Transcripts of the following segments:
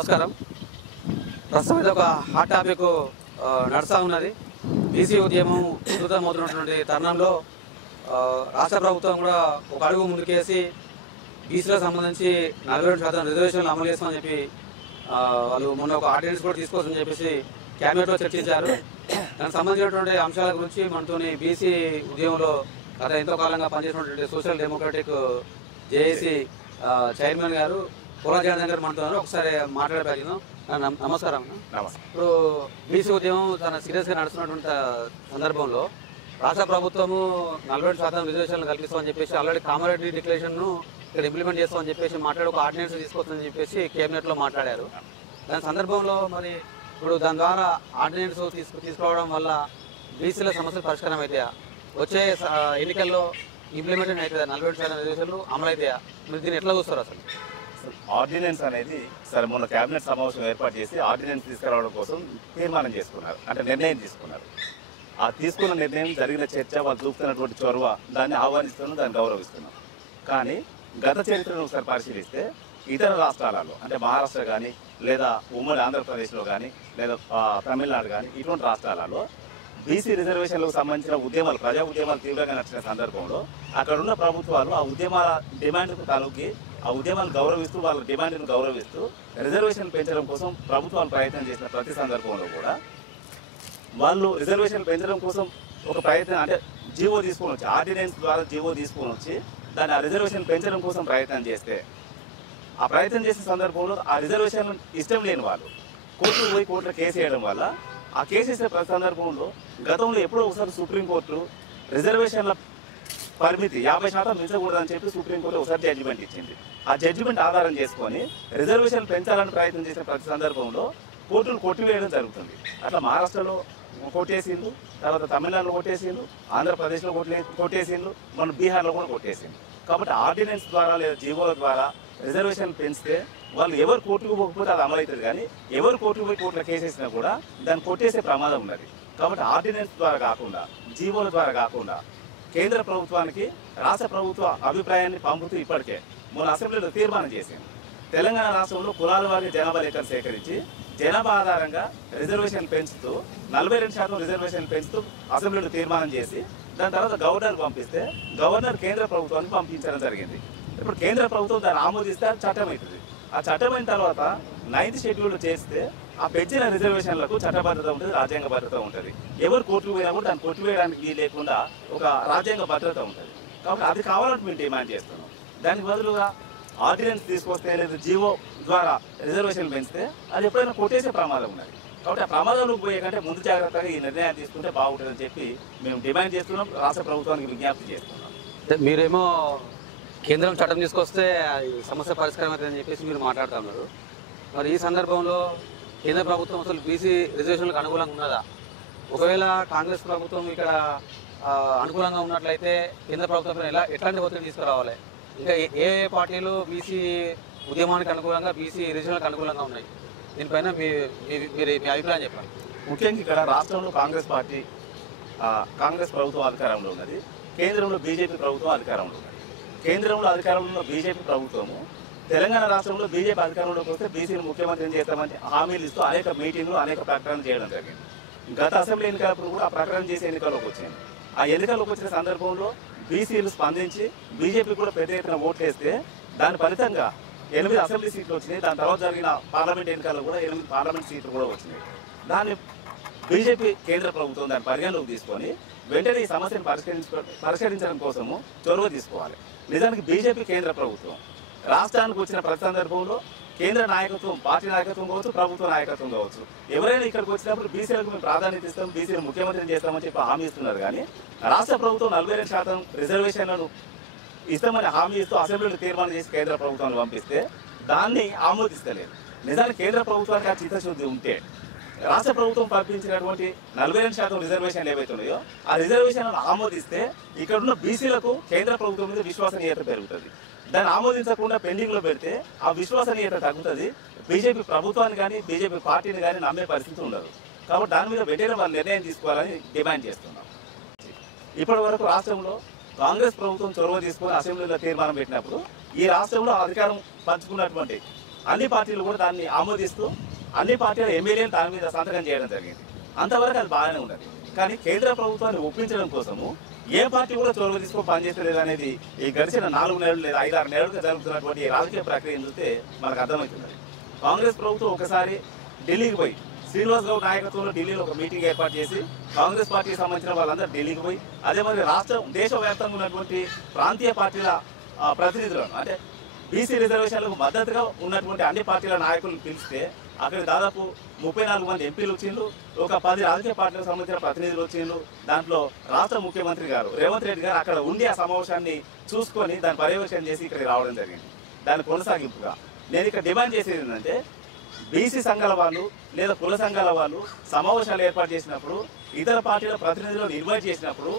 నమస్కారం. ప్రస్తుతం ఇది ఒక హాట్ టాపిక్ నడుస్తూ ఉన్నది. బీసీ ఉద్యమం ఉధృతమవుతున్నటువంటి తరుణంలో రాష్ట్ర ప్రభుత్వం కూడా ఒక అడుగు ముందుకేసి బీసీలకు సంబంధించి 42% రిజర్వేషన్లు అమలు చేస్తామని చెప్పి వాళ్ళు మొన్న ఒక ఆర్డినెన్స్ కూడా తీసుకోవచ్చని చెప్పేసి క్యాబినెట్లో చర్చించారు. దానికి సంబంధించినటువంటి అంశాల గురించి మనతోని బీసీ ఉద్యమంలో గత ఎంతో కాలంగా పనిచేసినటువంటి సోషల్ డెమోక్రటిక్ జేఏసీ చైర్మన్ గారు పోలా జనార్దన్ గారు మనతో ఒకసారి మాట్లాడే ప్రయత్నం. నమస్కారం. ఇప్పుడు బీసీ ఉద్యమం తన సీరియస్గా నడుస్తున్నటువంటి సందర్భంలో రాష్ట్ర ప్రభుత్వము 42% రిజర్వేషన్లు కల్పిస్తామని చెప్పేసి ఆల్రెడీ కామారెడ్డి డిక్లరేషన్ను ఇక్కడ ఇంప్లిమెంట్ చేస్తామని చెప్పేసి మాట్లాడి ఒక ఆర్డినెన్స్ తీసుకొస్తుందని చెప్పేసి కేబినెట్లో మాట్లాడారు. దాని సందర్భంలో మరి ఇప్పుడు దాని ద్వారా ఆర్డినెన్స్ తీసుకురావడం వల్ల బీసీల సమస్యలు పరిష్కారం అవుతాయా? వచ్చే ఎన్నికల్లో ఇంప్లిమెంటేషన్ అవుతుందా? 42% రిజర్వేషన్లు అమలు అవుతాయా? మీరు దీన్ని ఎట్లా చూస్తారు? అసలు ఆర్డినెన్స్ అనేది సరే మొన్న కేబినెట్ సమావేశం ఏర్పాటు చేసి ఆర్డినెన్స్ తీసుకురావడం కోసం తీర్మానం చేసుకున్నారు, అంటే నిర్ణయం తీసుకున్నారు. ఆ తీసుకున్న నిర్ణయం జరిగిన చర్చ వాళ్ళు చూపుతున్నటువంటి చొరవ దాన్ని ఆహ్వానిస్తున్నాం, దాన్ని గౌరవిస్తున్నాం. కానీ గత చరిత్రను ఒకసారి పరిశీలిస్తే ఇతర రాష్ట్రాలలో అంటే మహారాష్ట్ర కానీ లేదా ఉమ్మడి ఆంధ్రప్రదేశ్లో కానీ లేదా తమిళనాడు కానీ ఇటువంటి రాష్ట్రాలలో బీసీ రిజర్వేషన్లకు సంబంధించిన ఉద్యమాలు ప్రజా ఉద్యమాలు తీవ్రంగా నడిచిన సందర్భంలో అక్కడున్న ప్రభుత్వాలు ఆ ఉద్యమాల డిమాండ్కు తలూకి ఆ ఉద్యమాలను గౌరవిస్తూ వాళ్ళ డిమాండ్ను గౌరవిస్తూ రిజర్వేషన్లు పెంచడం కోసం ప్రభుత్వాలు ప్రయత్నం చేసిన ప్రతి సందర్భంలో కూడా వాళ్ళు రిజర్వేషన్లు పెంచడం కోసం ఒక ప్రయత్నం అంటే జీవో తీసుకొని వచ్చి ఆర్డినెన్స్ ద్వారా జీవో తీసుకొని వచ్చి దాన్ని ఆ రిజర్వేషన్ పెంచడం కోసం ప్రయత్నం చేస్తే ఆ ప్రయత్నం చేసే సందర్భంలో ఆ రిజర్వేషన్లు ఇష్టం లేని వాళ్ళు కోర్టుకు పోయి కోర్టులో కేసు వేయడం వల్ల ఆ కేసు వేసే ప్రతి సందర్భంలో గతంలో ఎప్పుడో ఒకసారి సుప్రీంకోర్టు రిజర్వేషన్ల పరిమితి 50% మించకూడదని చెప్పి సుప్రీంకోర్టు ఒకసారి జడ్జిమెంట్ ఇచ్చింది. ఆ జడ్జిమెంట్ ఆధారం చేసుకొని రిజర్వేషన్ పెంచాలని ప్రయత్నం చేసిన ప్రతి సందర్భంలో కోర్టులు కొట్టివేయడం జరుగుతుంది. అట్లా మహారాష్ట్రలో కొట్టేసిండ్రు, తర్వాత తమిళనాడులో కొట్టేసిండ్రు, ఆంధ్రప్రదేశ్లో కొట్టేసిండ్రు, మన బీహార్లో కూడా కొట్టేసిండ్రు. కాబట్టి ఆర్డినెన్స్ ద్వారా లేదా జీవోల ద్వారా రిజర్వేషన్ పెంచితే వాళ్ళు ఎవరు కోర్టుకు పోకపోతే అది అమలవుతుంది. కానీ ఎవరు కోర్టుకు పోయి కోర్టులో కేసేసినా కూడా దాన్ని కొట్టేసే ప్రమాదం ఉన్నది. కాబట్టి ఆర్డినెన్స్ ద్వారా కాకుండా జీవోల ద్వారా కాకుండా కేంద్ర ప్రభుత్వానికి రాష్ట్ర ప్రభుత్వ అభిప్రాయాన్ని పంపుతూ ఇప్పటికే మొన్న అసెంబ్లీలో తీర్మానం చేసింది. తెలంగాణ రాష్ట్రంలో కులాల వారి జనాభా లెక్కలు సేకరించి జనాభా ఆధారంగా రిజర్వేషన్లు పెంచుతూ 42% రిజర్వేషన్లు పెంచుతూ అసెంబ్లీలో తీర్మానం చేసి దాని తర్వాత గవర్నర్ పంపిస్తే గవర్నర్ కేంద్ర ప్రభుత్వానికి పంపించడం జరిగింది. ఇప్పుడు కేంద్ర ప్రభుత్వం దాన్ని ఆమోదిస్తే అది చట్టం అవుతుంది. ఆ చట్టమైన తర్వాత 9th షెడ్యూల్ చేస్తే ఆ పెంచిన రిజర్వేషన్లకు చట్టబద్ధత ఉంటుంది, రాజ్యాంగ భద్రత ఉంటుంది. ఎవరు కోర్టుకు పోయినా కూడా దాన్ని కొట్టివేయడానికి లేకుండా ఒక రాజ్యాంగ భద్రత ఉంటుంది. కాబట్టి అది కావాలంటే మేము డిమాండ్ చేస్తున్నాం. దానికి బదులుగా ఆర్డినెన్స్ తీసుకొస్తే లేదా జీవో ద్వారా రిజర్వేషన్లు పెంచితే అది ఎప్పుడైనా కొట్టేసే ప్రమాదం ఉన్నది. కాబట్టి ఆ ప్రమాదంలోకి పోయే కంటే ముందు జాగ్రత్తగా ఈ నిర్ణయాలు తీసుకుంటే బాగుంటుందని చెప్పి మేము డిమాండ్ చేస్తున్నాం, రాష్ట్ర ప్రభుత్వానికి విజ్ఞప్తి చేస్తున్నాం. మీరేమో కేంద్రం చట్టం తీసుకొస్తే సమస్య పరిష్కారం అవుతుందని చెప్పేసి మీరు మాట్లాడుతున్నారు. మరి ఈ సందర్భంలో కేంద్ర ప్రభుత్వం అసలు బీసీ రిజర్వేషన్లకు అనుకూలంగా ఉన్నదా? ఒకవేళ కాంగ్రెస్ ప్రభుత్వం ఇక్కడ అనుకూలంగా ఉన్నట్లయితే కేంద్ర ప్రభుత్వం ఎట్లాంటి ఒత్తిడి తీసుకురావాలి? ఇంకా ఏ పార్టీలు బీసీ ఉద్యమానికి అనుకూలంగా బీసీ రిజర్వేషన్లకు అనుకూలంగా ఉన్నాయి? దీనిపైన మీరు మీ అభిప్రాయం చెప్పండి. ముఖ్యంగా ఇక్కడ రాష్ట్రంలో కాంగ్రెస్ ప్రభుత్వం అధికారంలో ఉన్నది, కేంద్రంలో బీజేపీ ప్రభుత్వం అధికారంలో ఉన్నది. కేంద్రంలో అధికారంలో ఉన్న బీజేపీ ప్రభుత్వము తెలంగాణ రాష్ట్రంలో బీజేపీ అధికారంలోకి వస్తే బీసీని ముఖ్యమంత్రిని చేస్తామని హామీలు ఇస్తూ అనేక మీటింగ్లు అనేక ప్రకటనలు చేయడం జరిగింది. గత అసెంబ్లీ ఎన్నికలప్పుడు కూడా ఆ ప్రకటన చేసే ఎన్నికల్లోకి వచ్చింది. ఆ ఎన్నికల్లోకి వచ్చిన సందర్భంలో బీసీలు స్పందించి బీజేపీ కూడా పెద్ద ఎత్తున ఓట్లు వేస్తే దాని ఫలితంగా 8 అసెంబ్లీ సీట్లు వచ్చినాయి. దాని తర్వాత జరిగిన పార్లమెంట్ ఎన్నికల్లో కూడా 8 పార్లమెంట్ సీట్లు కూడా వచ్చినాయి. దాన్ని బీజేపీ కేంద్ర ప్రభుత్వం దాన్ని పరిగణలోకి తీసుకొని వెంటనే ఈ సమస్యను పరిష్కరించడం కోసము చొరవ తీసుకోవాలి. నిజానికి బీజేపీ కేంద్ర ప్రభుత్వం రాష్ట్రానికి వచ్చిన ప్రతి సందర్భంలో కేంద్ర నాయకత్వం, పార్టీ నాయకత్వం కావచ్చు, ప్రభుత్వ నాయకత్వం కావచ్చు, ఎవరైనా ఇక్కడికి వచ్చినప్పుడు బీసీలకు మేము ప్రాధాన్యత ఇస్తాం, బీసీని ముఖ్యమంత్రిని చేస్తామని చెప్పి హామీ ఇస్తున్నారు. కానీ రాష్ట్ర ప్రభుత్వం 42% రిజర్వేషన్లను ఇస్తామని హామీ ఇస్తూ అసెంబ్లీలో తీర్మానం చేసి కేంద్ర ప్రభుత్వాన్ని పంపిస్తే దాన్ని ఆమోదిస్తలేదు. నిజానికి కేంద్ర ప్రభుత్వానికి ఆ చిత్తశుద్ధి ఉంటే రాష్ట్ర ప్రభుత్వం పంపించినటువంటి 42% రిజర్వేషన్లు ఏవైతే ఉన్నాయో ఆ రిజర్వేషన్లను ఆమోదిస్తే ఇక్కడున్న బీసీలకు కేంద్ర ప్రభుత్వం మీద విశ్వసనీయత పెరుగుతుంది. దాన్ని ఆమోదించకుండా పెండింగ్లో పెడితే ఆ విశ్వసనీయత తగ్గుతుంది. బీజేపీ ప్రభుత్వాన్ని కానీ బీజేపీ పార్టీని కానీ నమ్మే పరిస్థితి ఉండదు. కాబట్టి దాని మీద వెంటనే వాళ్ళు నిర్ణయం తీసుకోవాలని డిమాండ్ చేస్తున్నాం. ఇప్పటి వరకు రాష్ట్రంలో కాంగ్రెస్ ప్రభుత్వం చొరవ తీసుకొని అసెంబ్లీలో తీర్మానం పెట్టినప్పుడు ఈ రాష్ట్రంలో అధికారం పంచుకున్నటువంటి అన్ని పార్టీలు కూడా దాన్ని ఆమోదిస్తూ అన్ని పార్టీల ఎమ్మెల్యేలు దాని మీద సంతకం చేయడం జరిగింది. అంతవరకు అది బాగానే ఉన్నది. కానీ కేంద్ర ప్రభుత్వాన్ని ఒప్పించడం కోసము ఏ పార్టీ కూడా చొరవ తీసుకొని పనిచేస్తలేదు అనేది ఈ గడిచిన 4 నెలలు లేదా 5-6 నెలలుగా జరుగుతున్నటువంటి రాజకీయ ప్రక్రియను చూస్తే మనకు అర్థమవుతున్నది. కాంగ్రెస్ ప్రభుత్వం ఒకసారి ఢిల్లీకి పోయి శ్రీనివాస్ గౌడ్ నాయకత్వంలో ఢిల్లీలో ఒక మీటింగ్ ఏర్పాటు చేసి కాంగ్రెస్ పార్టీకి సంబంధించిన వాళ్ళందరూ ఢిల్లీకి పోయి అదే మరి దేశవ్యాప్తంగా ఉన్నటువంటి ప్రాంతీయ పార్టీల ప్రతినిధులను అంటే బీసీ రిజర్వేషన్లకు మద్దతుగా ఉన్నటువంటి అన్ని పార్టీల నాయకులను పిలిస్తే అక్కడ దాదాపు 34 మంది ఎంపీలు వచ్చిండ్రు, ఒక 10 రాజకీయ పార్టీలకు సంబంధించిన ప్రతినిధులు వచ్చిండ్రు. దాంట్లో రాష్ట్ర ముఖ్యమంత్రి గారు రేవంత్ రెడ్డి గారు అక్కడ ఉండి ఆ సమావేశాన్ని చూసుకొని దాన్ని పర్యవేక్షణ చేసి ఇక్కడికి రావడం జరిగింది. దాని కొనసాగింపుగా నేను ఇక్కడ డిమాండ్ చేసేది ఏంటంటే బీసీ సంఘాల వాళ్ళు లేదా కుల సంఘాల వాళ్ళు సమావేశాలు ఏర్పాటు చేసినప్పుడు ఇతర పార్టీల ప్రతినిధులను ఇన్వైట్ చేసినప్పుడు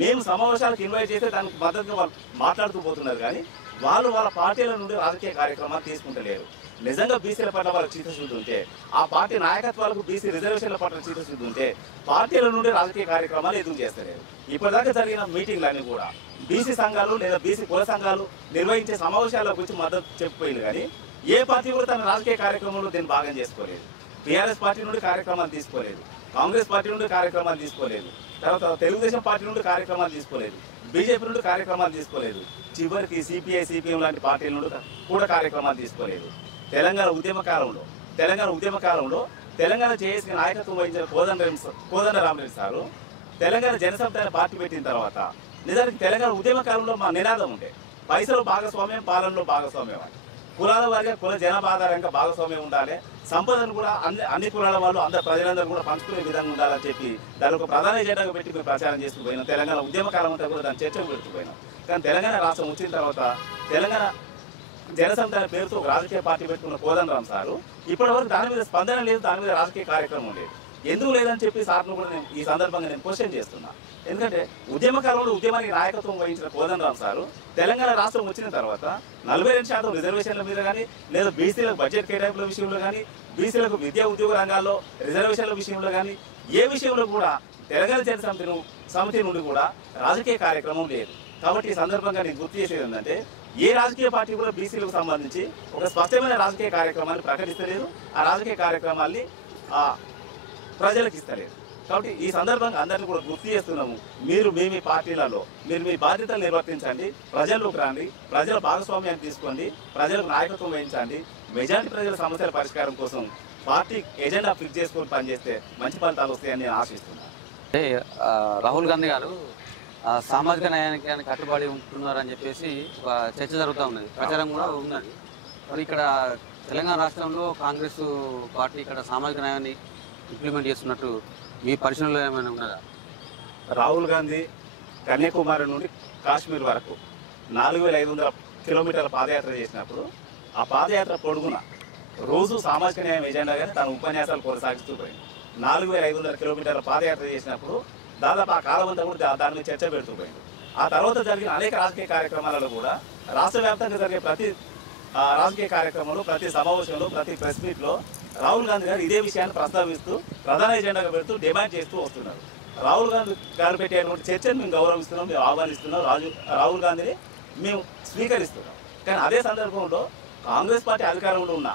మేము సమావేశాలకు ఇన్వైట్ చేస్తే దానికి మద్దతుగా వాళ్ళు మాట్లాడుతూ పోతున్నారు. కానీ వాళ్ళు వాళ్ళ పార్టీల నుండి రాజకీయ కార్యక్రమాలు తీసుకుంటలేరు. నిజంగా బీసీల పట్ల వాళ్ళకి చిత్తశుద్ధి ఉంటే ఆ పార్టీ నాయకత్వాలకు బీసీ రిజర్వేషన్ల పట్ల చిత్తశుద్ధి ఉంటే పార్టీల నుండి రాజకీయ కార్యక్రమాలు ఎదురు చేస్తలేరు. ఇప్పటిదాకా జరిగిన మీటింగ్లన్నీ కూడా బీసీ సంఘాలు లేదా బీసీ కుల సంఘాలు నిర్వహించే సమావేశాల గురించి మద్దతు చెప్పిపోయింది. కానీ ఏ పార్టీ కూడా తన రాజకీయ కార్యక్రమంలో దీన్ని భాగం చేసుకోలేదు. టీఆర్ఎస్ పార్టీ నుండి కార్యక్రమాలు తీసుకోలేదు, కాంగ్రెస్ పార్టీ నుండి కార్యక్రమాలు తీసుకోలేదు, తర్వాత తెలుగుదేశం పార్టీ నుండి కార్యక్రమాలు తీసుకోలేదు, బీజేపీ నుండి కార్యక్రమాలు తీసుకోలేదు, చివరికి సిపిఐ సిపిఎం లాంటి పార్టీల నుండి కూడా కార్యక్రమాలు తీసుకోలేదు. తెలంగాణ ఉద్యమ కాలంలో తెలంగాణ చేసిన నాయకత్వం వహించిన కోదండరామరెడ్డి సారు తెలంగాణ జనసంస్థ పార్టీ పెట్టిన తర్వాత నిజానికి తెలంగాణ ఉద్యమ కాలంలో మా నినాదం ఉండే పైసలు భాగస్వామ్యం, పాలనలో భాగస్వామ్యం అని. కులాల వారిగా కుల జనాభా ఆధారంగా భాగస్వామ్యం ఉండాలి, సంపదను కూడా అన్ని కులాల వాళ్ళు అందరు ప్రజలందరూ కూడా పంచుకునే విధంగా ఉండాలని చెప్పి దాని ఒక ప్రధాన ఎజెండాగా పెట్టి మేము ప్రచారం చేస్తూ పోయినాం. తెలంగాణ ఉద్యమ కాలం అంతా కూడా దాని చర్చకు పెడుతుపోయినాం. కానీ తెలంగాణ రాష్ట్రం వచ్చిన తర్వాత తెలంగాణ జనసంస్థ పేరుతో ఒక రాజకీయ పార్టీ పెట్టుకున్న కోదండరాం సారు ఇప్పటివరకు దాని మీద స్పందన లేదు, దాని మీద రాజకీయ కార్యక్రమం లేదు. ఎందుకు లేదని చెప్పి సార్ను కూడా నేను ఈ సందర్భంగా నేను క్వశ్చన్ చేస్తున్నా. ఎందుకంటే ఉద్యమ కాలంలో ఉద్యమానికి నాయకత్వం వహించిన కోదండరాం సారు తెలంగాణ రాష్ట్రం వచ్చిన తర్వాత 42% రిజర్వేషన్ల మీద కానీ లేదా బీసీలకు బడ్జెట్ కేటాయింపుల విషయంలో కానీ బీసీలకు విద్యా ఉద్యోగ రంగాల్లో రిజర్వేషన్ల విషయంలో కానీ ఏ విషయంలో కూడా తెలంగాణ సమితి నుండి కూడా రాజకీయ కార్యక్రమం లేదు. కాబట్టి ఈ సందర్భంగా నేను గుర్తు చేసేది ఏంటంటే ఏ రాజకీయ పార్టీ కూడా బీసీలకు సంబంధించి ఒక స్పష్టమైన రాజకీయ కార్యక్రమాన్ని ప్రకటిస్తలేదు, ఆ రాజకీయ కార్యక్రమాల్ని ప్రజలకు ఇస్తలేదు. కాబట్టి ఈ సందర్భంగా అందరినీ కూడా గుర్తు చేస్తున్నాము, మీరు మీ పార్టీలలో మీరు మీ బాధ్యతలు నిర్వర్తించండి, ప్రజల్లోకి రండి, ప్రజల భాగస్వామ్యాన్ని తీసుకోండి, ప్రజలకు నాయకత్వం వహించండి. మెజారిటీ ప్రజల సమస్యల పరిష్కారం కోసం పార్టీ ఎజెండా ఫిక్స్ చేసుకొని పనిచేస్తే మంచి ఫలితాలు వస్తాయని నేను ఆశిస్తున్నాను. రాహుల్ గాంధీ గారు సామాజిక న్యాయానికి కట్టుబడి ఉంటున్నారని చెప్పేసి ఒక చర్చ జరుగుతూ ఉన్నది, ప్రచారం కూడా ఉన్నది. మరి ఇక్కడ తెలంగాణ రాష్ట్రంలో కాంగ్రెస్ పార్టీ ఇక్కడ సామాజిక న్యాయాన్ని ఇంప్లిమెంట్ చేస్తున్నట్టు మీ పరిశీలనలో ఏమైనా ఉన్నదా? రాహుల్ గాంధీ కన్యాకుమారి నుండి కాశ్మీర్ వరకు 4500 కిలోమీటర్ల పాదయాత్ర చేసినప్పుడు ఆ పాదయాత్ర పొడుగున రోజు సామాజిక న్యాయం ఎజెండాగానే తన ఉపన్యాసాలు కొనసాగిస్తూ పోయింది. 4500 కిలోమీటర్ల పాదయాత్ర చేసినప్పుడు దాదాపు ఆ కాలం అంతా కూడా దాని మీద చర్చ పెడుతూ పోయింది. ఆ తర్వాత జరిగిన అనేక రాజకీయ కార్యక్రమాలలో కూడా రాష్ట్ర వ్యాప్తంగా జరిగే ప్రతి రాజకీయ కార్యక్రమంలో ప్రతి సమావేశంలో ప్రతి ప్రెస్ మీట్లో రాహుల్ గాంధీ గారు ఇదే విషయాన్ని ప్రస్తావిస్తూ ప్రధాన ఎజెండాగా పెడుతూ డిమాండ్ చేస్తూ వస్తున్నారు. రాహుల్ గాంధీ గారు పెట్టేటువంటి చర్చను మేము గౌరవిస్తున్నాం, మేము ఆహ్వానిస్తున్నాం, రాహుల్ గాంధీని మేము స్వీకరిస్తున్నాం. కానీ అదే సందర్భంలో కాంగ్రెస్ పార్టీ అధికారంలో ఉన్న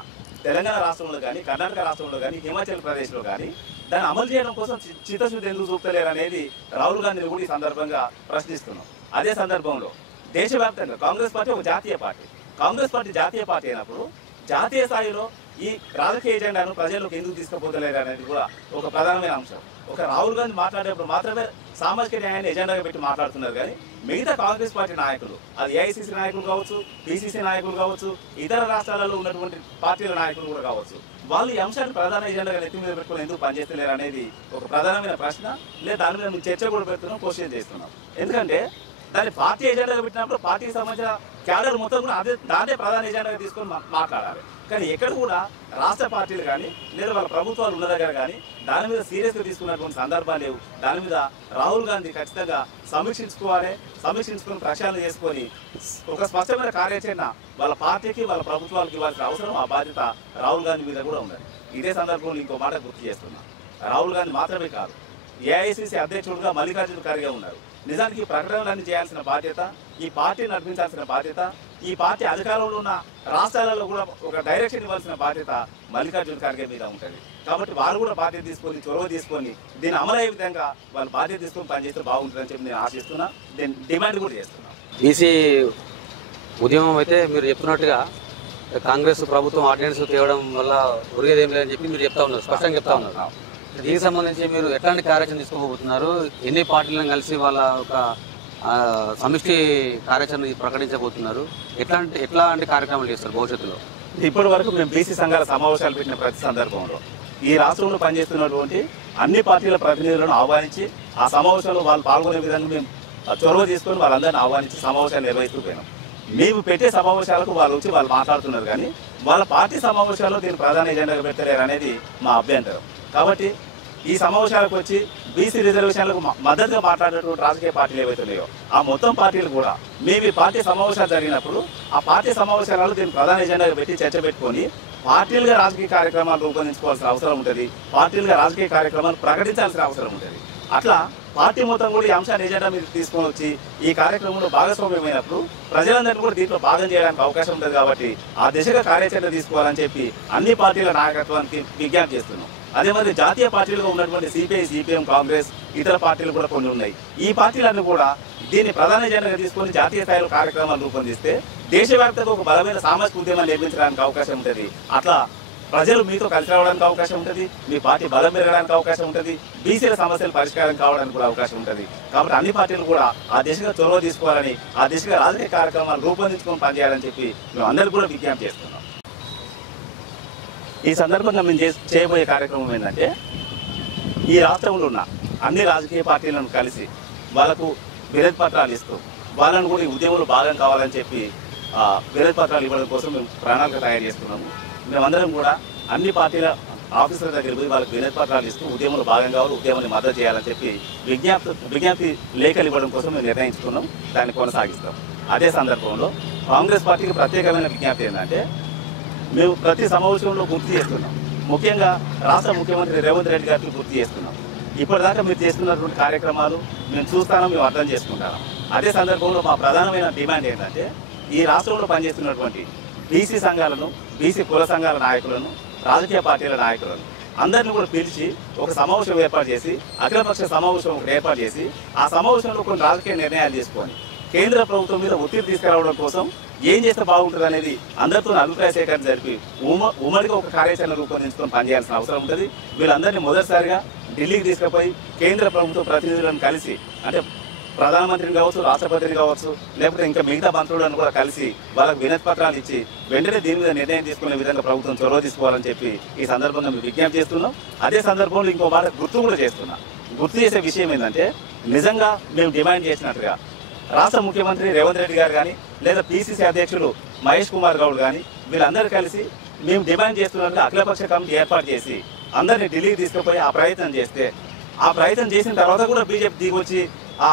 తెలంగాణ రాష్ట్రంలో కానీ కర్ణాటక రాష్ట్రంలో కానీ హిమాచల్ ప్రదేశ్లో కానీ దాన్ని అమలు చేయడం కోసం చిత్తశుద్ధి ఎందుకు చూపుతలేరు అనేది రాహుల్ గాంధీని కూడా ఈ సందర్భంగా ప్రశ్నిస్తున్నాం. అదే సందర్భంలో దేశవ్యాప్తంగా కాంగ్రెస్ పార్టీ ఒక జాతీయ పార్టీ, కాంగ్రెస్ పార్టీ జాతీయ పార్టీ అయినప్పుడు జాతీయ స్థాయిలో ఈ రాజకీయ ఎజెండాను ప్రజల్లోకి ఎందుకు తీసుకుపోతలేరు అనేది కూడా ఒక ప్రధానమైన అంశం. ఒక రాహుల్ గాంధీ మాట్లాడేప్పుడు మాత్రమే సామాజిక న్యాయాన్ని ఎజెండాగా పెట్టి మాట్లాడుతున్నారు. కానీ మిగతా కాంగ్రెస్ పార్టీ నాయకులు, అది ఏఐసీసీ నాయకులు కావచ్చు, పీసీసీ నాయకులు కావచ్చు, ఇతర రాష్ట్రాలలో ఉన్నటువంటి పార్టీల నాయకులు కూడా కావచ్చు, వాళ్ళు ఈ అంశాన్ని ప్రధాన ఎజెండాగా నెత్తి మీద పెట్టుకుని ఎందుకు పనిచేస్తలేరు అనేది ఒక ప్రధానమైన ప్రశ్న. లేదా దాని మీద మేము చర్చ కూడా పెడుతున్నాం, క్వశ్చన్ చేస్తున్నాం. ఎందుకంటే దాన్ని పార్టీ ఎజెండాగా పెట్టినప్పుడు పార్టీకి సంబంధించిన క్యాడర్ మొత్తం కూడా దాన్నే ప్రధాన ఎజెండాగా తీసుకొని మాట్లాడాలి. కానీ ఎక్కడ కూడా రాష్ట్ర పార్టీలు కానీ లేదా వాళ్ళ ప్రభుత్వాలు ఉన్న దగ్గర కానీ దాని మీద సీరియస్గా తీసుకున్నటువంటి సందర్భాలు లేవు. దాని మీద రాహుల్ గాంధీ ఖచ్చితంగా సమీక్షించుకొని ప్రక్షాళన చేసుకొని ఒక స్పష్టమైన కార్యాచరణ వాళ్ళ పార్టీకి వాళ్ళ ప్రభుత్వాలకు ఇవ్వాల్సిన అవసరం, ఆ బాధ్యత రాహుల్ గాంధీ మీద కూడా ఉంది. ఇదే సందర్భంలో ఇంకో మాట గుర్తు చేస్తున్నా, రాహుల్ గాంధీ మాత్రమే కాదు, ఏఐసీసీ అధ్యక్షుడుగా మల్లికార్జున ఖర్గే ఉన్నారు. నిజానికి ఈ ప్రకటనలన్నీ చేయాల్సిన బాధ్యత, ఈ పార్టీని నడిపించాల్సిన బాధ్యత ఈ పార్టీ అధికారంలో ఉన్న రాష్ట్రాలలో కూడా ఒక డైరెక్షన్ ఇవ్వాల్సిన బాధ్యత మల్లికార్జున ఖార్గే మీద ఉంటుంది. కాబట్టి వారు కూడా బాధ్యత తీసుకొని చొరవ తీసుకొని దీన్ని అమలయ్యే విధంగా వాళ్ళు బాధ్యత తీసుకొని పనిచేస్తే బాగుంటుందని చెప్పి నేను ఆశిస్తున్నా. దీన్ని డిమాండ్ కూడా చేస్తున్నా. బీసీ ఉద్యమం అయితే మీరు చెప్తున్నట్టుగా కాంగ్రెస్ ప్రభుత్వం ఆర్డినెన్స్ తేవడం వల్ల ఒరిగేదేం లేదని చెప్పి మీరు చెప్తా ఉన్నారు, స్పష్టంగా చెప్తా ఉన్నారు. దీనికి సంబంధించి మీరు ఎట్లాంటి కార్యాచరణ తీసుకోబోతున్నారు? ఎన్ని పార్టీలను కలిసి వాళ్ళ ఒక సమిష్టి కార్యాచరణ ప్రకటించబోతున్నారు? ఎట్లాంటి కార్యక్రమాలు చేస్తారు భవిష్యత్తులో? ఇప్పటి వరకు మేము బీసీ సంఘాల సమావేశాలు పెట్టిన ప్రతి సందర్భంలో ఈ రాష్ట్రంలో పనిచేస్తున్నటువంటి అన్ని పార్టీల ప్రతినిధులను ఆహ్వానించి ఆ సమావేశంలో వాళ్ళు పాల్గొనే విధంగా మేము చొరవ తీసుకొని వాళ్ళందరినీ ఆహ్వానించి సమావేశాలు నిర్వహిస్తూ పోయినాం. మేము పెట్టే సమావేశాలకు వాళ్ళు వచ్చి వాళ్ళు మాట్లాడుతున్నారు, కానీ వాళ్ళ పార్టీ సమావేశాల్లో దీన్ని ప్రధాన ఎజెండాగా పెట్టలేరు అనేది మా అభ్యంతరం. కాబట్టి ఈ సమావేశాలకు వచ్చి బీసీ రిజర్వేషన్లకు మద్దతుగా మాట్లాడేటువంటి రాజకీయ పార్టీలు ఏవైతే ఉన్నాయో ఆ మొత్తం పార్టీలు కూడా మేము ఈ పార్టీ సమావేశాలు జరిగినప్పుడు ఆ పార్టీ సమావేశాలలో దీన్ని ప్రధాన ఎజెండాగా పెట్టి చర్చ పెట్టుకొని పార్టీలుగా రాజకీయ కార్యక్రమాలు రూపొందించుకోవాల్సిన అవసరం ఉంటుంది, పార్టీలుగా రాజకీయ కార్యక్రమాలు ప్రకటించాల్సిన అవసరం ఉంటుంది. అట్లా పార్టీ మొత్తం కూడా ఈ అంశాన్ని ఎజెండా మీద తీసుకొని వచ్చి ఈ కార్యక్రమంలో భాగస్వామ్యమైనప్పుడు ప్రజలందరినీ కూడా దీంట్లో భాగం చేయడానికి అవకాశం ఉంటుంది. కాబట్టి ఆ దిశగా కార్యాచరణ తీసుకోవాలని చెప్పి అన్ని పార్టీల నాయకత్వానికి విజ్ఞప్తి చేస్తున్నాం. అదే మరి జాతీయ పార్టీలుగా ఉన్నటువంటి సిపిఐ, సిపిఎం, కాంగ్రెస్, ఇతర పార్టీలు కూడా కొన్ని ఉన్నాయి. ఈ పార్టీలన్నీ కూడా దీన్ని ప్రధాన ఎజెండాగా తీసుకొని జాతీయ స్థాయిలో కార్యక్రమాలు రూపొందిస్తే దేశవ్యాప్తంగా ఒక బలమైన సామాజిక ఉద్యమాన్ని నిర్మించడానికి అవకాశం ఉంటుంది. అట్లా ప్రజలు మీతో కలిసి రావడానికి అవకాశం ఉంటుంది, మీ పార్టీ బలం పెరగడానికి అవకాశం ఉంటుంది, బీసీల సమస్యలు పరిష్కారం కావడానికి కూడా అవకాశం ఉంటుంది. కాబట్టి అన్ని పార్టీలు కూడా ఆ దిశగా చొరవ తీసుకోవాలని, ఆ దిశగా రాజకీయ కార్యక్రమాలు రూపొందించుకొని పనిచేయాలని చెప్పి మేము అందరూ కూడా విజ్ఞప్తి చేస్తున్నాం. ఈ సందర్భంగా మేము చేయబోయే కార్యక్రమం ఏంటంటే ఈ రాష్ట్రంలో ఉన్న అన్ని రాజకీయ పార్టీలను కలిసి వాళ్ళకు వినతి పత్రాలు ఇస్తూ వాళ్ళను కూడా ఈ ఉద్యమంలో భాగం కావాలని చెప్పి వినతి పత్రాలు ఇవ్వడం కోసం మేము ప్రణాళిక తయారు చేస్తున్నాము. మేమందరం కూడా అన్ని పార్టీల ఆఫీసర్ల దగ్గర పోయి వాళ్ళకి వినతి పత్రాలు ఇస్తూ ఉద్యమంలో భాగం కావాలి, ఉద్యమాన్ని మద్దతు చేయాలని చెప్పి విజ్ఞప్తి లేఖలు ఇవ్వడం కోసం మేము నిర్ణయించుకున్నాం. దాన్ని కొనసాగిస్తాం. అదే సందర్భంలో కాంగ్రెస్ పార్టీకి ప్రత్యేకమైన విజ్ఞప్తి ఏంటంటే మేము ప్రతి సమావేశంలో గుర్తు చేస్తున్నాం. ముఖ్యంగా రాష్ట్ర ముఖ్యమంత్రి రేవంత్ రెడ్డి గారికి గుర్తు చేస్తున్నాం. ఇప్పటిదాకా మీరు చేస్తున్నటువంటి కార్యక్రమాలు మేము చూస్తాను, మేము అర్థం చేసుకుంటాం. అదే సందర్భంలో మా ప్రధానమైన డిమాండ్ ఏంటంటే ఈ రాష్ట్రంలో పనిచేస్తున్నటువంటి బీసీ సంఘాలను, బీసీ కుల సంఘాల నాయకులను, రాజకీయ పార్టీల నాయకులను అందరినీ కూడా పిలిచి ఒక సమావేశం ఏర్పాటు చేసి, అఖిలపక్ష సమావేశం ఒకటి ఏర్పాటు చేసి ఆ సమావేశంలో కొన్ని రాజకీయ నిర్ణయాలు తీసుకొని కేంద్ర ప్రభుత్వం మీద ఒత్తిడి తీసుకురావడం కోసం ఏం చేస్తే బాగుంటుంది అనేది అందరితో అభిప్రాయ సేకరణ జరిపి ఉమ్మడిగా ఒక కార్యాచరణ రూపొందించుకొని పనిచేయాల్సిన అవసరం ఉంటుంది. వీళ్ళందరినీ మొదటిసారిగా ఢిల్లీకి తీసుకుపోయి కేంద్ర ప్రభుత్వ ప్రతినిధులను కలిసి, అంటే ప్రధానమంత్రిని కావచ్చు, రాష్ట్రపతిని కావచ్చు, లేకపోతే ఇంకా మిగతా మంత్రులను కూడా కలిసి వాళ్ళకు వినతి పత్రాలు ఇచ్చి వెంటనే దీని మీద నిర్ణయం తీసుకునే విధంగా ప్రభుత్వం చొరవ తీసుకోవాలని చెప్పి ఈ సందర్భంగా మేము విజ్ఞప్తి చేస్తున్నాం. అదే సందర్భంలో ఇంకో మాట గుర్తు కూడా చేస్తున్నాం. గుర్తు చేసే విషయం ఏంటంటే నిజంగా మేము డిమాండ్ చేసినట్టుగా రాష్ట్ర ముఖ్యమంత్రి రేవంత్ రెడ్డి గారు కానీ, లేదా పిసిసి అధ్యక్షులు మహేష్ కుమార్ గౌడ్ కానీ వీళ్ళందరూ కలిసి మేము డిమాండ్ చేస్తున్నట్టుగా అఖిలపక్ష కమిటీ ఏర్పాటు చేసి అందరినీ ఢిల్లీకి తీసుకుపోయి ఆ ప్రయత్నం చేస్తే, ఆ ప్రయత్నం చేసిన తర్వాత కూడా బీజేపీ దిగొచ్చి ఆ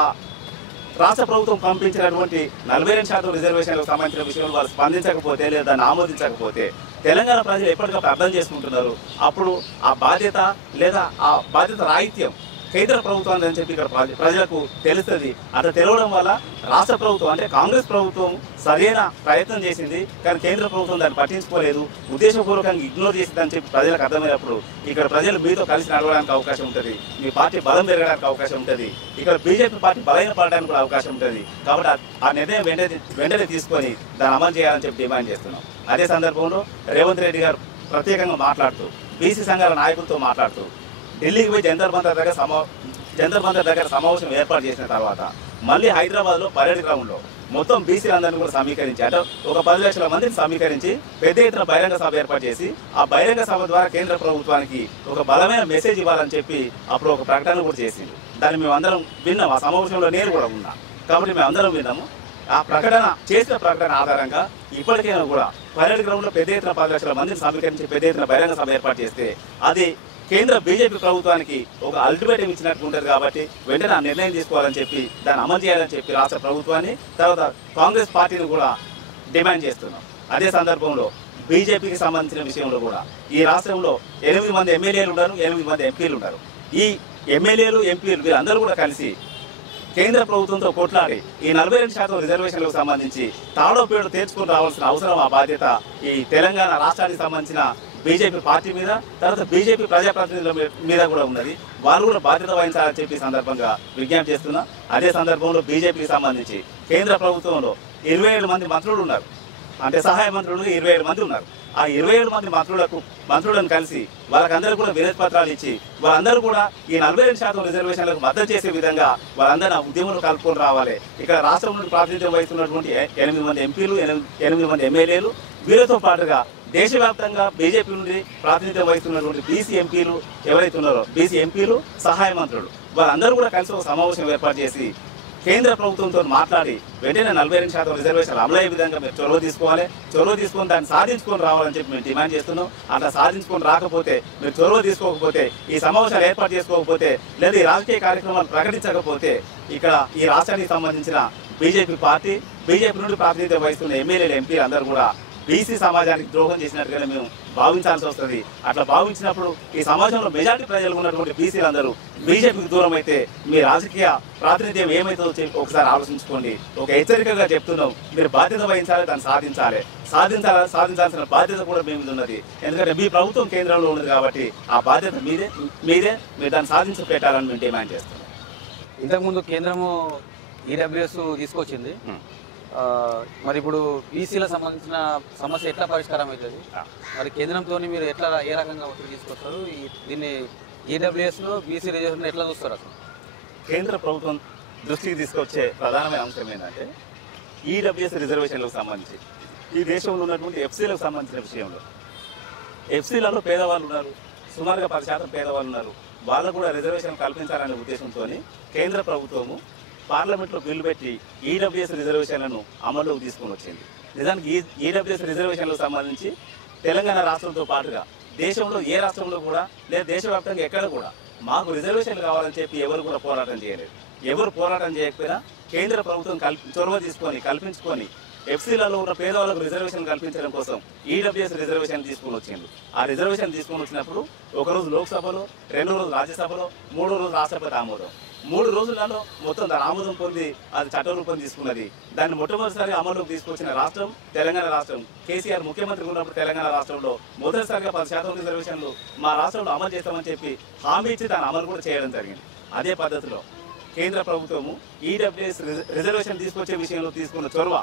రాష్ట్ర ప్రభుత్వం పంపించినటువంటి 42% రిజర్వేషన్లకు సంబంధించిన విషయంలో వాళ్ళు స్పందించకపోతే, లేదా దాన్ని ఆమోదించకపోతే తెలంగాణ ప్రజలు ఎప్పటికప్పుడు అర్థం చేసుకుంటున్నారు. అప్పుడు ఆ బాధ్యత లేదా ఆ బాధ్యత రాహిత్యం కేంద్ర ప్రభుత్వం అని చెప్పి ఇక్కడ ప్రజలకు తెలుస్తుంది. అట్లా తెలవడం వల్ల రాష్ట్ర ప్రభుత్వం అంటే కాంగ్రెస్ ప్రభుత్వం సరైన ప్రయత్నం చేసింది, కానీ కేంద్ర ప్రభుత్వం దాన్ని పట్టించుకోలేదు, ఉద్దేశపూర్వకంగా ఇగ్నోర్ చేసిందని చెప్పి ప్రజలకు అర్థమైనప్పుడు ఇక్కడ ప్రజలు మీతో కలిసి నడవడానికి అవకాశం ఉంటుంది, మీ పార్టీ బలం పెరగడానికి అవకాశం ఉంటుంది, ఇక్కడ బీజేపీ పార్టీ బలహీన పడడానికి కూడా అవకాశం ఉంటుంది. కాబట్టి ఆ నిర్ణయం వెంటనే తీసుకొని దాన్ని అమలు చేయాలని చెప్పి డిమాండ్ చేస్తున్నాం. అదే సందర్భంలో రేవంత్ రెడ్డి గారు ప్రత్యేకంగా మాట్లాడుతూ బీసీ సంఘాల నాయకులతో మాట్లాడుతూ ఢిల్లీకి పోయి జంతర్ మంతర్ దగ్గర సమావేశం ఏర్పాటు చేసిన తర్వాత మళ్ళీ హైదరాబాద్లో పరేడ్ గ్రౌండ్లో మొత్తం బీసీలందరినీ కూడా సమీకరించి, అంటే ఒక 10 లక్షల మందిని సమీకరించి పెద్ద ఎత్తున బహిరంగ సభ ఏర్పాటు చేసి ఆ బహిరంగ సభ ద్వారా కేంద్ర ప్రభుత్వానికి ఒక బలమైన మెసేజ్ ఇవ్వాలని చెప్పి అప్పుడు ఒక ప్రకటన కూడా చేసింది. దాన్ని మేము అందరం విన్నాం. ఆ సమావేశంలో నేను కూడా ఉన్నా. కాబట్టి మేము అందరం విన్నాము. ఆ చేసిన ప్రకటన ఆధారంగా ఇప్పటికైనా కూడా పరేడ్ గ్రౌండ్లో పెద్ద ఎత్తున 10 లక్షల మందిని సమీకరించి పెద్ద ఎత్తున బహిరంగ సభ ఏర్పాటు చేస్తే అది కేంద్ర బీజేపీ ప్రభుత్వానికి ఒక అల్టిమేటం ఇచ్చినట్టు ఉంటుంది. కాబట్టి వెంటనే ఆ నిర్ణయం తీసుకోవాలని చెప్పి దాన్ని అమలు చేయాలని చెప్పి రాష్ట్ర ప్రభుత్వాన్ని, తర్వాత కాంగ్రెస్ పార్టీని కూడా డిమాండ్ చేస్తున్నాం. అదే సందర్భంలో బీజేపీకి సంబంధించిన విషయంలో కూడా ఈ రాష్ట్రంలో 8 మంది ఎమ్మెల్యేలు ఉన్నారు, 8 మంది ఎంపీలు ఉన్నారు. ఈ ఎమ్మెల్యేలు, ఎంపీలు వీళ్ళందరూ కూడా కలిసి కేంద్ర ప్రభుత్వంతో కొట్లాడి ఈ 42% రిజర్వేషన్లకు సంబంధించి తాడో పేడు తేల్చుకుని రావాల్సిన అవసరం, ఆ బాధ్యత ఈ తెలంగాణ రాష్ట్రానికి సంబంధించిన బీజేపీ పార్టీ మీద, తర్వాత బీజేపీ ప్రజాప్రతినిధుల మీద కూడా ఉన్నది. వాళ్ళు కూడా బాధ్యత వహించాలని చెప్పి సందర్భంగా విజ్ఞప్తి చేస్తున్నా. అదే సందర్భంలో బీజేపీకి సంబంధించి కేంద్ర ప్రభుత్వంలో 27 మంది మంత్రులు ఉన్నారు, అంటే సహాయ మంత్రులు 27 మంది ఉన్నారు. ఆ 27 మంది మంత్రులను కలిసి వాళ్ళకందరూ కూడా వినతి పత్రాలు ఇచ్చి వాళ్ళందరూ కూడా ఈ 42% రిజర్వేషన్లకు మద్దతు చేసే విధంగా వాళ్ళందరూ ఉద్యమంలో కలుపుకొని రావాలి. ఇక్కడ రాష్ట్రం నుండి ప్రాతినిధ్యం వహిస్తున్నటువంటి 8 మంది ఎంపీలు, 8 మంది ఎమ్మెల్యేలు, వీరితో పాటుగా దేశవ్యాప్తంగా బీజేపీ నుండి ప్రాతినిధ్యం వహిస్తున్నటువంటి బీసీ ఎంపీలు ఎవరైతే ఉన్నారో, బీసీ ఎంపీలు, సహాయ మంత్రులు, వాళ్ళందరూ కూడా కలిసి ఒక సమావేశం ఏర్పాటు చేసి కేంద్ర ప్రభుత్వంతో మాట్లాడి వెంటనే 42% రిజర్వేషన్లు అమలయ్యే విధంగా మీరు చొరవ తీసుకోవాలి, చొరవ తీసుకొని దాన్ని సాధించుకొని రావాలని చెప్పి మేము డిమాండ్ చేస్తున్నాం. అట్లా సాధించుకొని రాకపోతే, మీరు చొరవ తీసుకోకపోతే, ఈ సమావేశాలు ఏర్పాటు చేసుకోకపోతే, లేదా ఈ రాజకీయ కార్యక్రమాలు ప్రకటించకపోతే ఇక్కడ ఈ రాష్ట్రానికి సంబంధించిన బీజేపీ పార్టీ, బీజేపీ నుండి ప్రాతినిధ్యం వహిస్తున్న ఎమ్మెల్యేలు, ఎంపీలు అందరూ కూడా బీసీ సమాజానికి ద్రోహం చేసినట్టుగానే మేము భావించాల్సి వస్తుంది. అట్లా భావించినప్పుడు ఈ సమాజంలో మెజారిటీ ప్రజలు ఉన్నటువంటి బీసీలందరూ బీజేపీకి దూరం అయితే మీ రాజకీయ ప్రాతినిధ్యం ఏమైతుందో చెప్పి ఒకసారి ఆలోచించుకోండి. ఒక హెచ్చరికగా చెప్తున్నాం, మీరు బాధ్యత వహించాలి, దాన్ని సాధించాల్సిన బాధ్యత కూడా మీ మీద ఉన్నది. ఎందుకంటే మీ ప్రభుత్వం కేంద్రంలో ఉన్నది కాబట్టి ఆ బాధ్యత మీదే మీరు దాన్ని సాధించి పెట్టాలని మేము డిమాండ్ చేస్తున్నాం. ఇంతకుముందు కేంద్రము ఈడబ్ల్యూఎస్ తీసుకొచ్చింది, మరి ఇప్పుడు బీసీలకు సంబంధించిన సమస్య ఎట్లా పరిష్కారం అవుతుంది? మరి కేంద్రంతో మీరు ఎట్లా ఏ రకంగా ఒత్తిడి తీసుకొస్తారు? దీన్ని ఈడబ్ల్యూఎస్ను బీసీ రిజర్వేషన్ ఎట్లా చూస్తారు అసలు? కేంద్ర ప్రభుత్వం దృష్టికి తీసుకొచ్చే ప్రధానమైన అంశం ఏంటంటే ఈడబ్ల్యూఎస్ రిజర్వేషన్లకు సంబంధించి ఈ దేశంలో ఉన్నటువంటి ఎఫ్సీలకు సంబంధించిన విషయంలో, ఎఫ్సీలలో పేదవాళ్ళు ఉన్నారు, సుమారుగా 10% పేదవాళ్ళు ఉన్నారు. వాళ్ళకు కూడా రిజర్వేషన్ కల్పించాలనే ఉద్దేశంతో కేంద్ర ప్రభుత్వము పార్లమెంట్లో బిల్లు పెట్టి ఈడబ్ల్యూఎస్ రిజర్వేషన్లను అమల్లోకి తీసుకొని వచ్చింది. నిజానికి ఈడబ్ల్యూఎస్ రిజర్వేషన్లకు సంబంధించి తెలంగాణ రాష్ట్రంతో పాటుగా దేశంలో ఏ రాష్ట్రంలో కూడా లేదా దేశవ్యాప్తంగా ఎక్కడ కూడా మాకు రిజర్వేషన్లు కావాలని చెప్పి ఎవరు కూడా పోరాటం చేయలేదు. ఎవరు పోరాటం చేయకపోయినా కేంద్ర ప్రభుత్వం చొరవ తీసుకొని కల్పించుకొని ఎఫ్సీలలో ఉన్న పేదవాళ్ళకు రిజర్వేషన్ కల్పించడం కోసం ఈడబ్ల్యూఎస్ రిజర్వేషన్ తీసుకొని వచ్చింది. ఆ రిజర్వేషన్ తీసుకొని వచ్చినప్పుడు ఒకరోజు లోక్సభలో, 2 రోజులు రాజ్యసభలో, 3వ రోజు రాష్ట్రపతి ఆమోదం. 3 రోజులలో మొత్తం దాని ఆమోదం పొంది అది చట్ట రూపం తీసుకున్నది. దాన్ని మొట్టమొదటిసారి అమలులోకి తీసుకొచ్చిన రాష్ట్రం తెలంగాణ రాష్ట్రం. కేసీఆర్ ముఖ్యమంత్రి ఉన్నప్పుడు తెలంగాణ రాష్ట్రంలో మొదటిసారిగా 10% రిజర్వేషన్లు మా రాష్ట్రంలో అమలు చేస్తామని చెప్పి హామీ ఇచ్చి దాన్ని అమలు కూడా చేయడం జరిగింది. అదే పద్ధతిలో కేంద్ర ప్రభుత్వము ఈడబ్ల్యూఎస్ రిజర్వేషన్ తీసుకొచ్చే విషయంలో తీసుకున్న చొరవ,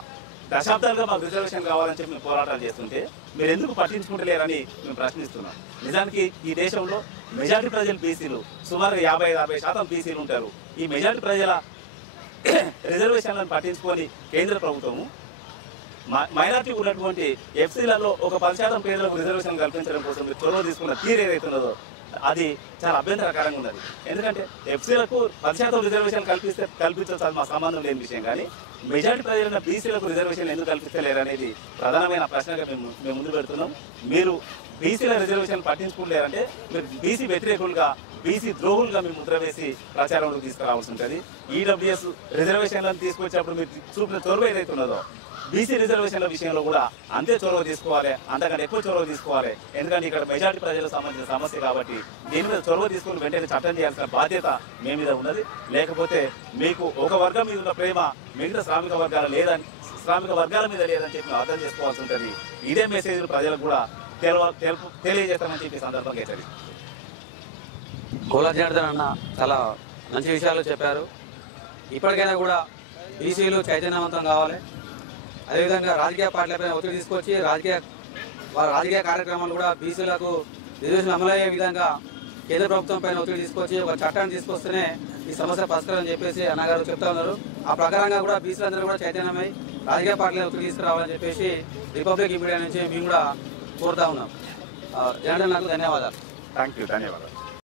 దశాబ్దాలుగా మాకు రిజర్వేషన్ కావాలని చెప్పి మేము పోరాటాలు చేస్తుంటే మీరు ఎందుకు పట్టించుకుంటలేరని మేము ప్రశ్నిస్తున్నాం. నిజానికి ఈ దేశంలో మెజారిటీ ప్రజలు బీసీలు, సుమారు 50-60% బీసీలు ఉంటారు. ఈ మెజారిటీ ప్రజల రిజర్వేషన్లను పట్టించుకొని కేంద్ర ప్రభుత్వము మైనార్టీ ఉన్నటువంటి ఎఫ్సీలలో ఒక 10% పేదలకు రిజర్వేషన్ కల్పించడం కోసం మీరు చొరవ తీసుకున్న తీరు ఏదైతున్నదో అది చాలా అభ్యంతరకరంగా ఉన్నది. ఎందుకంటే ఎఫ్సీలకు 10% రిజర్వేషన్ కల్పించాల్సిన మా సంబంధం లేని విషయం, కానీ మెజారిటీ ప్రజలైన బీసీలకు రిజర్వేషన్ ఎందుకు కల్పిస్తలేరు అనేది ప్రధానమైన ప్రశ్నగా మేము ముందు పెడుతున్నాం. మీరు బీసీల రిజర్వేషన్ పట్టించుకోలేరంటే మీరు బీసీ వ్యతిరేకులుగా, బీసీ ద్రోహులుగా మేము ముద్ర వేసి ప్రచారంలోకి తీసుకురావాల్సి ఉంటుంది. ఈడబ్ల్యూఎస్ రిజర్వేషన్లను తీసుకొచ్చినప్పుడు మీరు చూపిన చొరవ ఏదైతే ఉన్నదో బీసీ రిజర్వేషన్ల విషయంలో కూడా అంతే చొరవ తీసుకోవాలి, అంతకంటే ఎక్కువ చొరవ తీసుకోవాలి. ఎందుకంటే ఇక్కడ మెజారిటీ ప్రజలకు సంబంధించిన సమస్య కాబట్టి దీని మీద చొరవ తీసుకుని వెంటనే చట్టం చేయాల్సిన బాధ్యత మీ మీద ఉన్నది. లేకపోతే మీకు ఒక వర్గం మీద ఉన్న ప్రేమ మిగతా శ్రామిక వర్గాల మీద లేదని చెప్పి అర్థం చేసుకోవాల్సి ఉంటుంది. ఇదే మెసేజ్ ప్రజలకు కూడా తెలియజేస్తామని చెప్పి సందర్భంగా హెచ్చరి. కోలా జనార్దన్ అన్న చాలా మంచి విషయాలు చెప్పారు. ఇప్పటికైనా కూడా బీసీలు చైతన్యవంతం కావాలి. అదేవిధంగా రాజకీయ పార్టీలపైన ఒత్తిడి తీసుకొచ్చి రాజకీయ కార్యక్రమాలు కూడా బీసీలకు రిజర్వేషన్ అమలయ్యే విధంగా కేంద్ర ప్రభుత్వం పైన ఒత్తిడి తీసుకొచ్చి ఒక చట్టాన్ని తీసుకొస్తేనే ఈ సమస్య పరిష్కారం అని చెప్పేసి అన్నగారు చెప్తా ఉన్నారు. ఆ ప్రకారంగా కూడా బీసీలందరూ కూడా చైతన్యమై రాజకీయ పార్టీలను ఒత్తిడి తీసుకురావాలని చెప్పేసి రిపబ్లిక్ మీడియా నుంచి మేము కూడా కోరుతా ఉన్నాం. జనార్దన్ నాకు ధన్యవాదాలు. Thank you. ధన్యవాదాలు.